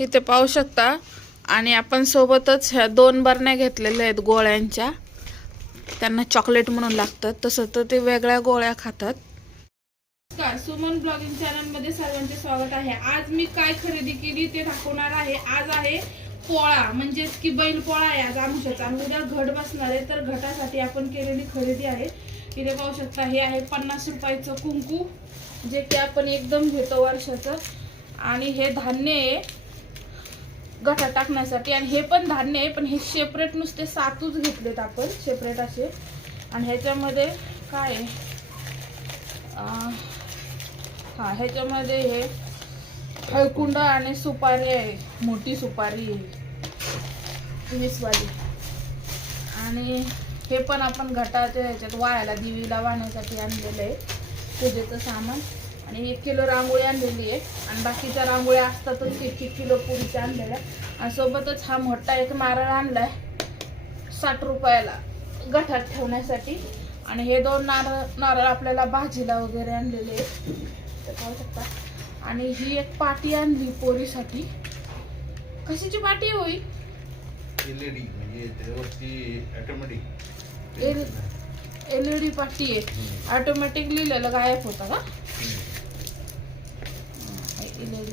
इथे पाहू शकता. आणि आपण सोबतच ह्या दोन बरण्या घेतलेल्या आहेत गोळ्यांच्या. त्यांना चॉकलेट म्हणून लागतात. तसं तर ते वेगळ्या गोळ्या खातात. नमस्कार सुमन ब्लॉगिंग चॅनलमध्ये सर्वांचे स्वागत आहे. आज मी काय खरेदी केली ते दाखवणार आहे. आज आहे पोळा म्हणजेच की बैल पोळा आहे आज आमच्याचा उद्या घट बसणार आहे तर घटासाठी आपण केलेली खरेदी आहे. इथे पाहू शकता हे आहे पन्नास रुपयाचं कुंकू जे की आपण एकदम घेतो वर्षाचं. आणि हे धान्य आहे. गठा टाकण्यासाठी. आणि हे पण धान्य आहे पण हे सेपरेट नुसते सातूच घेतलेत आपण सेपरेट असे. आणि ह्याच्यामध्ये काय आहे? हा ह्याच्यामध्ये हे हळकुंड आणि सुपारी आहे. मोठी सुपारी आहे. वीसवाली आणि हे पण आपण घटाच्या ह्याच्यात वाळायला दिवीला वाहण्यासाठी आणलेलं आहे. पूजेचं सामान. आणि एक किलो रांगोळी आणलेली आहे. आणि बाकीच्या रांगोळ्या असतातच एक एक किलो पुरीच्या आणलेल्या आणि सोबतच हा मोठा एक नारळ आणलाय साठ रुपयाला गठात ठेवण्यासाठी. आणि हे दोन नारळ नारळ आपल्याला भाजीला वगैरे आणलेले आहेत. पाहू शकता. आणि ही एक पाटी आणली पोरीसाठी. कशाची पाटी होई? एलईडी म्हणजे पाटी आहे. ऑटोमॅटिक लिहिलेलं गायब होता का? एल ई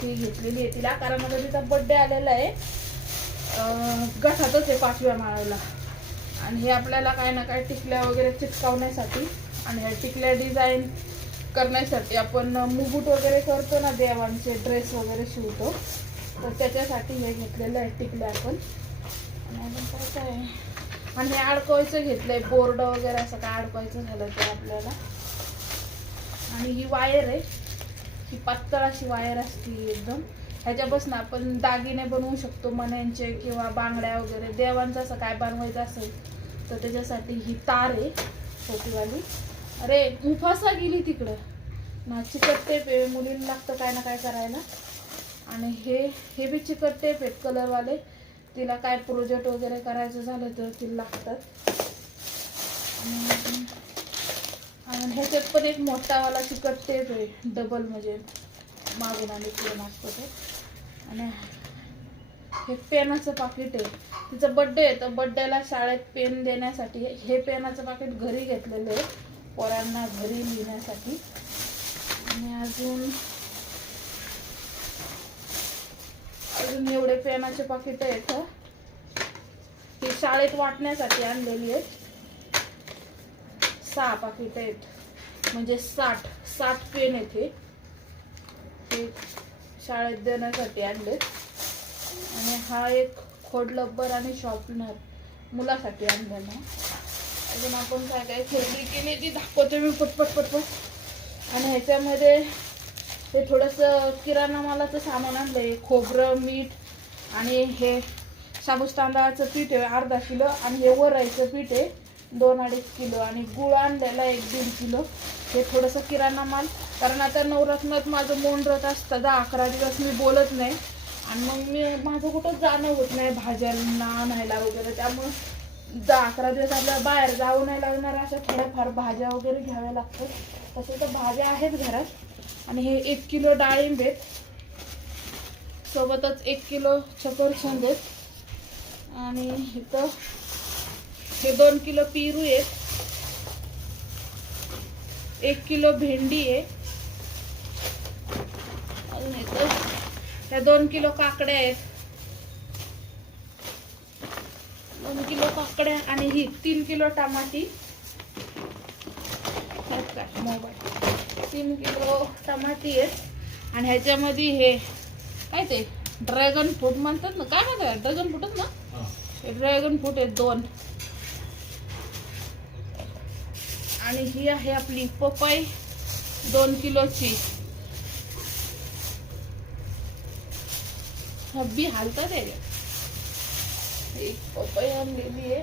ती घेतलेली आहे तिला कारण माझा तिचा बड्डे आलेला आहे. गठातच आहे पाचव्या माळाला आणि हे आपल्याला काय ना काय टिकल्या वगैरे चिटकावण्यासाठी आणि ह्या टिकल्या डिझाईन करण्यासाठी आपण मुगूट वगैरे करतो ना देवांचे ड्रेस वगैरे शिवतो. तर त्याच्यासाठी हे घेतलेलं आहे टिकल्या आपण. आणि अजून काय काय आहे? आणि हे अडकवायचं घेतलंय बोर्ड वगैरे असं काय अडकवायचं झालं तर आपल्याला. आणि ही वायर आहे. ही पातळ अशी वायर असते एकदम. ह्याच्यापासून आपण दागिने बनवू शकतो मण्यांचे किंवा बांगड्या वगैरे. देवांचं असं काय बनवायचं असेल तर त्याच्यासाठी ही तार आहे छोटीवाली अरे मुफासा गेली तिकडं. ना चिकट टेप आहे मुलींना लागतं काय ना काय करायला. आणि हे हे बी चिकट टेप आहेत कलरवाले. तिला काय प्रोजेक्ट वगैरे करायचं झालं तर तिला लागतात. आणि ह्याच्यात पण एक मोठावाला चिकट टेप आहे. डबल म्हणजे मागून आणि पेन असतो ते आणि हे पेनाचं पाकिट आहे. तिचा बड्डे आहे तर बड्डेला शाळेत पेन देण्यासाठी हे पेनाचं पाकिट घरी घेतलेलं आहे पोरांना घरी लिहिण्यासाठी. आणि अजून अजून एवढे पेनाचे पाकिट आहेत हे शाळेत वाटण्यासाठी आणलेली आहेत. सहा पाकिट आहेत म्हणजे साठ साठ पेन येते हे शाळेत देण्यासाठी आणले. आणि हा एक खोड लब्बर आणि शॉर्पनर मुलासाठी आणलेला अजून आपण काय काय खरेदी केली ती दाखवते मी पटपट पटपट. आणि ह्याच्यामध्ये हे थोडंसं किराणा मालाचं सामान आणलं आहे खोबरं मीठ आणि हे शाबूस तांदळाचं पीठ आहे अर्धा किलो. आणि हे वरायचं पीठ आहे. दोन अडीच किलो आणि गुळ आणलेला एक दीड किलो. हे थोडंसं किराणा माल. कारण आता नवरत्नात माझं मोंडरत असतं दहा अकरा दिवस मी बोलत नाही. आणि मग मी माझं कुठं जाणं होत नाही भाज्यांना आणायला वगैरे. त्यामुळं दहा अकरा दिवस आपल्याला बाहेर जाऊ नाही लागणार अशा थोड्याफार भाज्या वगैरे घ्याव्या लागतात. तसं तर भाज्या आहेत घरात. आणि हे एक किलो डाळिंब आहेत. सोबतच एक किलो सफरचंद आहेत. आणि इथं हे दोन किलो पेरू आहेत एक किलो भेंडी आहे. ह्या दोन किलो काकड्या आहेत. दोन किलो काकड्या आणि ही तीन किलो टमाटी. मोबाईल. तीन किलो टमाटी आहेत. आणि ह्याच्यामध्ये हे काय ते? ड्रॅगन फ्रूट म्हणतात ना काय म्हणतात? ड्रॅगन फ्रूटच ना? हे. ड्रॅगन फ्रूट आहेत दोन. आणि ही आहे आपली पपई दोन किलोची. हब्बी हालतात आहे एक पपई आणलेली आहे.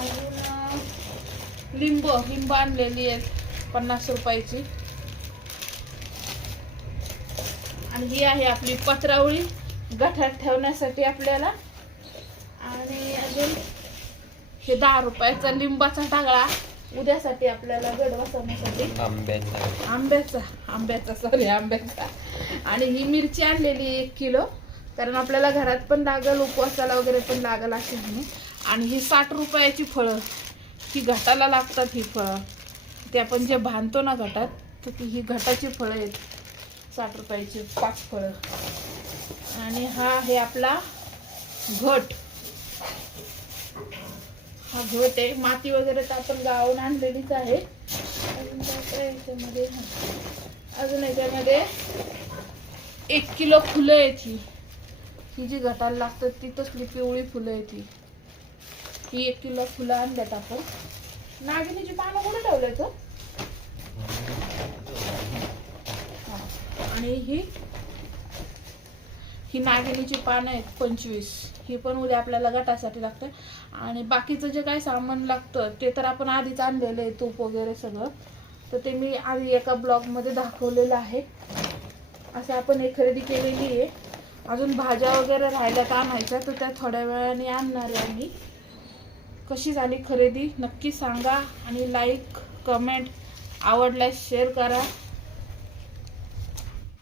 अजून लिंब लिंब आणलेली आहेत पन्नास रुपयाची. आणि ही आहे आपली पत्रावळी गठात ठेवण्यासाठी आपल्याला. आणि अजून हे दहा रुपयाचा लिंबाचा टागळा उद्यासाठी आपल्याला गडवा समोसाठी आंब्याचा. आंब्याचा आंब्याचा सॉरी आंब्याचा. आणि ही मिरची आणलेली एक किलो. कारण आपल्याला घरात पण लागल उपवासाला वगैरे पण लागल अशी म्हणे. आणि ही साठ रुपयाची फळं. ही घटाला लागतात ही फळं. ते आपण जे बांधतो ना घटात तर ती ही घटाची फळं आहेत. साठ रुपयाची पाच फळं. आणि हा आहे आपला घट. हा घट आहे. माती वगैरे तर आपण गावून आणलेलीच आहे. अजून काय याच्यामध्ये अजून याच्यामध्ये एक किलो फुलं याची ही जी घटाला लागतात ती तसली पिवळी फुलं येते ही एक किलो फुलं आणल्यात आपण. नागिनीची पानं कुठे ठेवल्यात? आणि ही ही नागिनीची पानं आहेत पंचवीस. ही पण उद्या आपल्याला गटासाठी लागतं आणि बाकीचं जे काही सामान लागतं ते तर आपण आधीच आणलेलं आहे तूप वगैरे सगळं. तर ते मी आधी एका ब्लॉगमध्ये दाखवलेलं आहे. असं आपण हे खरेदी केलेली आहे. अजून भाज्या वगैरे राहिल्यात आणायच्या तर त्या थोड्या वेळाने आणणार आहे आम्ही. कशी झाली खरेदी नक्की सांगा. आणि लाईक कमेंट आवडल्यास शेअर करा.